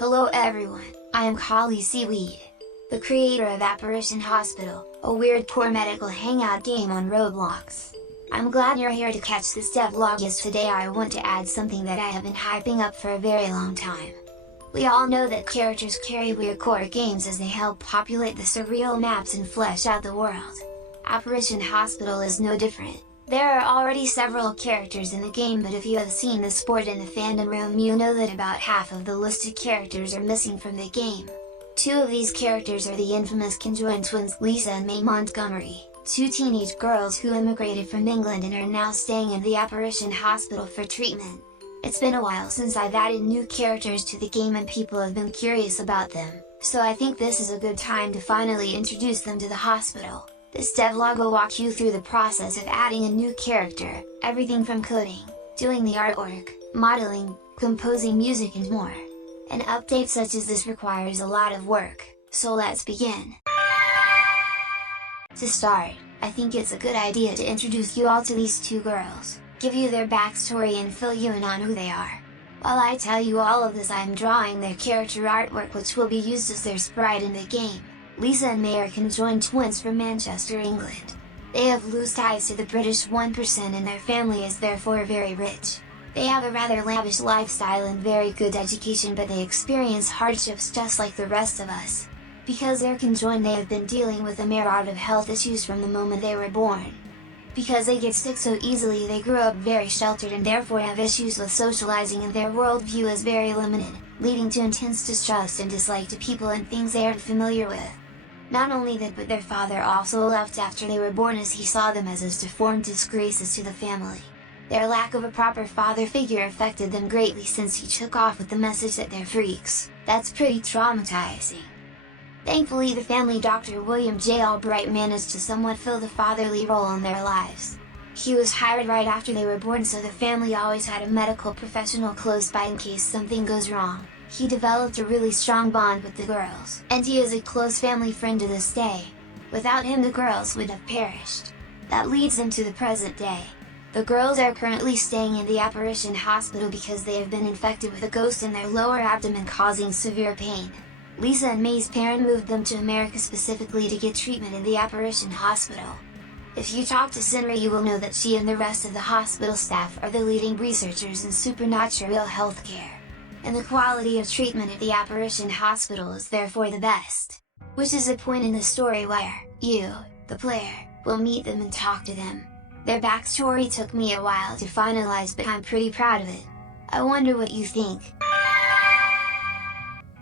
Hello everyone, I am KHALI-SYKES, the creator of Apparition Hospital, a weird core medical hangout game on Roblox. I'm glad you're here to catch this devlog, as today I want to add something that I have been hyping up for a very long time. We all know that characters carry weird core games as they help populate the surreal maps and flesh out the world. Apparition Hospital is no different. There are already several characters in the game, but if you have seen the sport in the fandom room, you know that about half of the listed characters are missing from the game. Two of these characters are the infamous conjoined twins Lisa and May Montgomery, two teenage girls who immigrated from England and are now staying in the Apparition Hospital for treatment. It's been a while since I've added new characters to the game and people have been curious about them, so I think this is a good time to finally introduce them to the hospital. This devlog will walk you through the process of adding a new character, everything from coding, doing the artwork, modeling, composing music and more. An update such as this requires a lot of work, so let's begin! To start, I think it's a good idea to introduce you all to these two girls, give you their backstory and fill you in on who they are. While I tell you all of this, I am drawing their character artwork, which will be used as their sprite in the game. Lisa and May are conjoined twins from Manchester, England. They have loose ties to the British 1% and their family is therefore very rich. They have a rather lavish lifestyle and very good education, but they experience hardships just like the rest of us. Because they're conjoined, they have been dealing with a myriad of health issues from the moment they were born. Because they get sick so easily, they grew up very sheltered and therefore have issues with socializing, and their worldview is very limited, leading to intense distrust and dislike to people and things they aren't familiar with. Not only that, but their father also left after they were born, as he saw them as deformed disgraces to the family. Their lack of a proper father figure affected them greatly, since he took off with the message that they're freaks. That's pretty traumatizing. Thankfully, the family doctor William J. Albright managed to somewhat fill the fatherly role in their lives. He was hired right after they were born, so the family always had a medical professional close by in case something goes wrong. He developed a really strong bond with the girls, and he is a close family friend to this day. Without him, the girls would have perished. That leads them to the present day. The girls are currently staying in the Apparition Hospital because they have been infected with a ghost in their lower abdomen, causing severe pain. Lisa and May's parent moved them to America specifically to get treatment in the Apparition Hospital. If you talk to Sinra, you will know that she and the rest of the hospital staff are the leading researchers in supernatural healthcare. And the quality of treatment at the Apparition Hospital is therefore the best. Which is a point in the story where you, the player, will meet them and talk to them. Their backstory took me a while to finalize, but I'm pretty proud of it. I wonder what you think.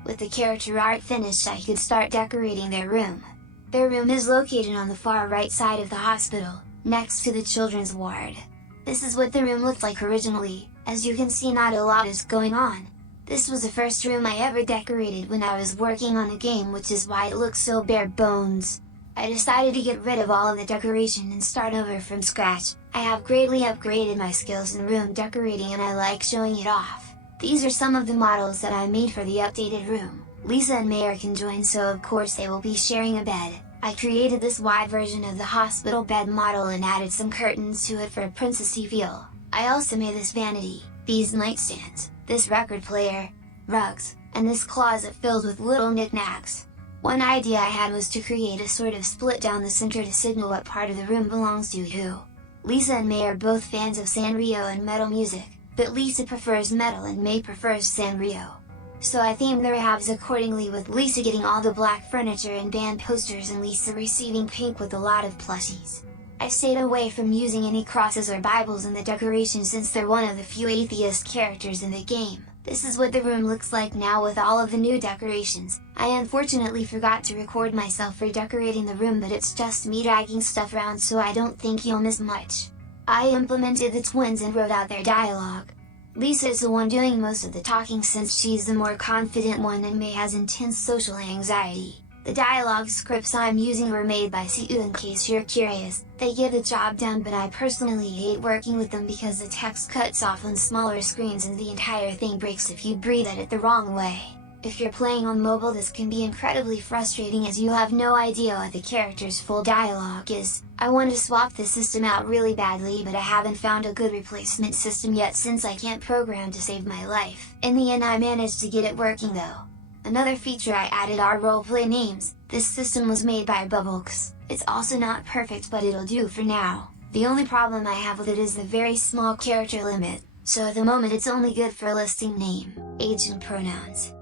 With the character art finished, I could start decorating their room. Their room is located on the far right side of the hospital, next to the children's ward. This is what the room looked like originally. As you can see, not a lot is going on. This was the first room I ever decorated when I was working on the game, which is why it looks so bare bones. I decided to get rid of all of the decoration and start over from scratch. I have greatly upgraded my skills in room decorating and I like showing it off. These are some of the models that I made for the updated room. Lisa and May are conjoined, so of course they will be sharing a bed. I created this wide version of the hospital bed model and added some curtains to it for a princessy feel. I also made this vanity, these nightstands, this record player, rugs, and this closet filled with little knickknacks. One idea I had was to create a sort of split down the center to signal what part of the room belongs to who. Lisa and May are both fans of Sanrio and metal music, but Lisa prefers metal and May prefers Sanrio. So I themed their halves accordingly, with Lisa getting all the black furniture and band posters and Lisa receiving pink with a lot of plushies. I stayed away from using any crosses or Bibles in the decoration since they're one of the few atheist characters in the game. This is what the room looks like now with all of the new decorations. I unfortunately forgot to record myself for decorating the room, but it's just me dragging stuff around, so I don't think you'll miss much. I implemented the twins and wrote out their dialogue. Lisa is the one doing most of the talking since she's the more confident one, and May has intense social anxiety. The dialogue scripts I'm using were made by CU, in case you're curious. They get the job done, but I personally hate working with them because the text cuts off on smaller screens and the entire thing breaks if you breathe at it the wrong way. If you're playing on mobile, this can be incredibly frustrating as you have no idea what the character's full dialogue is. I want to swap the system out really badly, but I haven't found a good replacement system yet since I can't program to save my life. In the end I managed to get it working though. Another feature I added are roleplay names. This system was made by roblox. It's also not perfect, but it'll do for now. The only problem I have with it is the very small character limit, so at the moment it's only good for listing name, age and pronouns.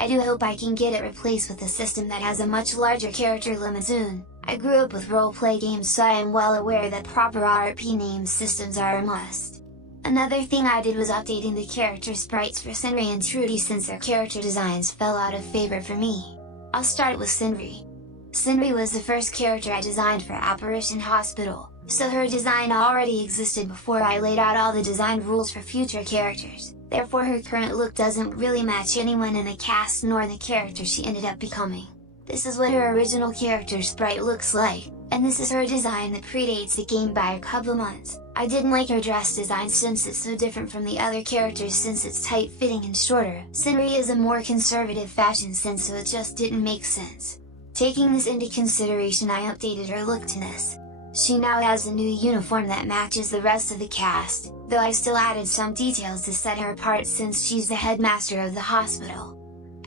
I do hope I can get it replaced with a system that has a much larger character limit soon. I grew up with roleplay games, so I am well aware that proper RP name systems are a must. Another thing I did was updating the character sprites for Sindri and Trudy since their character designs fell out of favor for me. I'll start with Sindri. Sindri was the first character I designed for Apparition Hospital, so her design already existed before I laid out all the design rules for future characters. Therefore her current look doesn't really match anyone in the cast nor the character she ended up becoming. This is what her original character sprite looks like, and this is her design that predates the game by a couple months. I didn't like her dress design since it's so different from the other characters since it's tight-fitting and shorter. Sindri is a more conservative fashion sense, so it just didn't make sense. Taking this into consideration, I updated her look to this. She now has a new uniform that matches the rest of the cast, though I still added some details to set her apart since she's the headmaster of the hospital.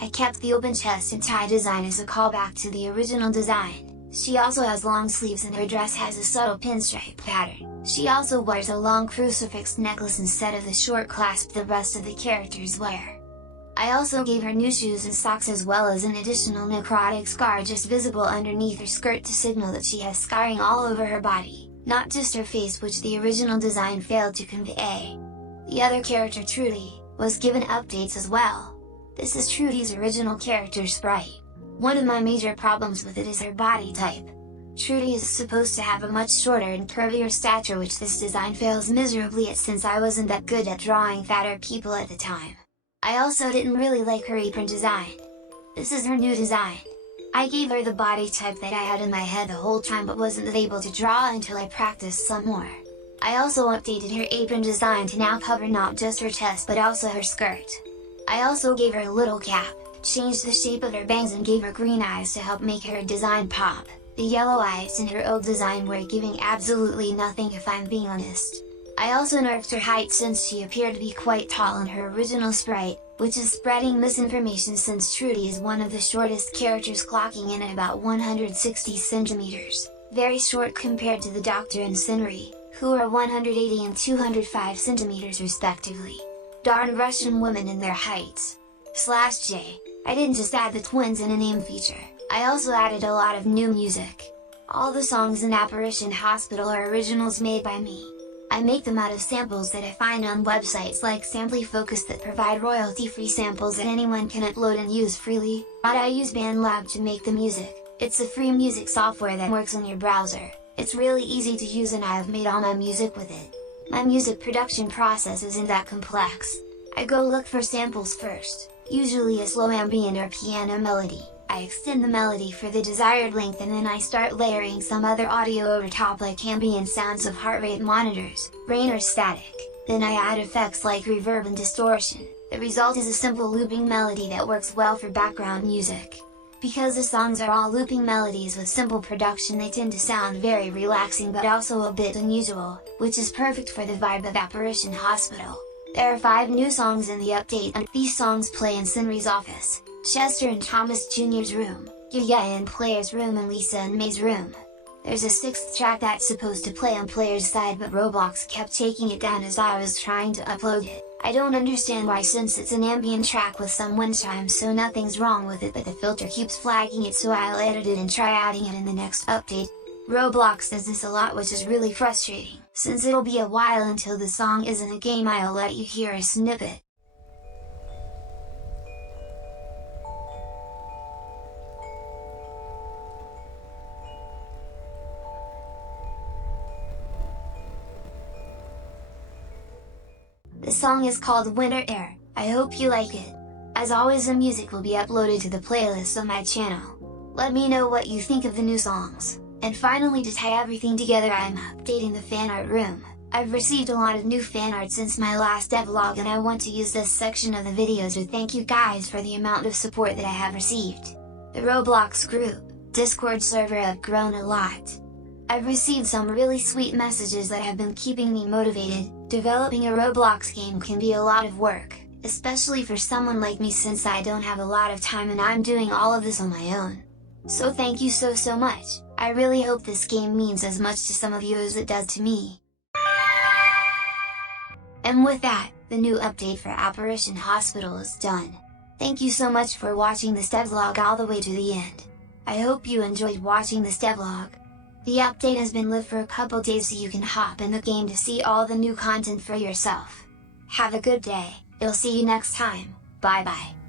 I kept the open chest and tie design as a callback to the original design. She also has long sleeves and her dress has a subtle pinstripe pattern. She also wears a long crucifix necklace instead of the short clasp the rest of the characters wear. I also gave her new shoes and socks as well as an additional necrotic scar just visible underneath her skirt to signal that she has scarring all over her body, not just her face, which the original design failed to convey. The other character, Trudy, was given updates as well. This is Trudy's original character sprite. One of my major problems with it is her body type. Trudy is supposed to have a much shorter and curvier stature, which this design fails miserably at since I wasn't that good at drawing fatter people at the time. I also didn't really like her apron design. This is her new design. I gave her the body type that I had in my head the whole time but wasn't able to draw until I practiced some more. I also updated her apron design to now cover not just her chest but also her skirt. I also gave her a little cap, changed the shape of her bangs and gave her green eyes to help make her design pop. The yellow eyes in her old design were giving absolutely nothing if I'm being honest. I also nerfed her height since she appeared to be quite tall in her original sprite, which is spreading misinformation since Trudy is one of the shortest characters, clocking in at about 160 centimeters, very short compared to the Doctor and Sindri, who are 180 and 205 centimeters respectively. Darn Russian women and their heights! /J. I didn't just add the twins in a name feature, I also added a lot of new music. All the songs in Apparition Hospital are originals made by me. I make them out of samples that I find on websites like Samply Focus that provide royalty-free samples that anyone can upload and use freely, but I use BandLab to make the music. It's a free music software that works on your browser. It's really easy to use and I have made all my music with it. My music production process isn't that complex. I go look for samples first, usually a slow ambient or piano melody. I extend the melody for the desired length and then I start layering some other audio over top like ambient sounds of heart rate monitors, rain or static. Then I add effects like reverb and distortion. The result is a simple looping melody that works well for background music. Because the songs are all looping melodies with simple production, they tend to sound very relaxing but also a bit unusual, which is perfect for the vibe of Apparition Hospital. There are 5 new songs in the update and these songs play in Sindri's office, Chester and Thomas Jr.'s room, Yaya in Player's room and Lisa in May's room. There's a 6th track that's supposed to play on Player's side but Roblox kept taking it down as I was trying to upload it. I don't understand why since it's an ambient track with some wind chimes, so nothing's wrong with it, but the filter keeps flagging it, so I'll edit it and try adding it in the next update. Roblox does this a lot, which is really frustrating. Since it'll be a while until the song is in a game, I'll let you hear a snippet. The song is called Winter Air. I hope you like it. As always, the music will be uploaded to the playlist on my channel. Let me know what you think of the new songs. And finally, to tie everything together, I am updating the fan art room. I've received a lot of new fan art since my last devlog, and I want to use this section of the video to thank you guys for the amount of support that I have received. The Roblox group, Discord server have grown a lot. I've received some really sweet messages that have been keeping me motivated. Developing a Roblox game can be a lot of work, especially for someone like me, since I don't have a lot of time and I'm doing all of this on my own. So thank you so much. I really hope this game means as much to some of you as it does to me. And with that, the new update for Apparition Hospital is done. Thank you so much for watching this devlog all the way to the end. I hope you enjoyed watching this devlog. The update has been live for a couple days, so you can hop in the game to see all the new content for yourself. Have a good day, I'll see you next time, bye bye.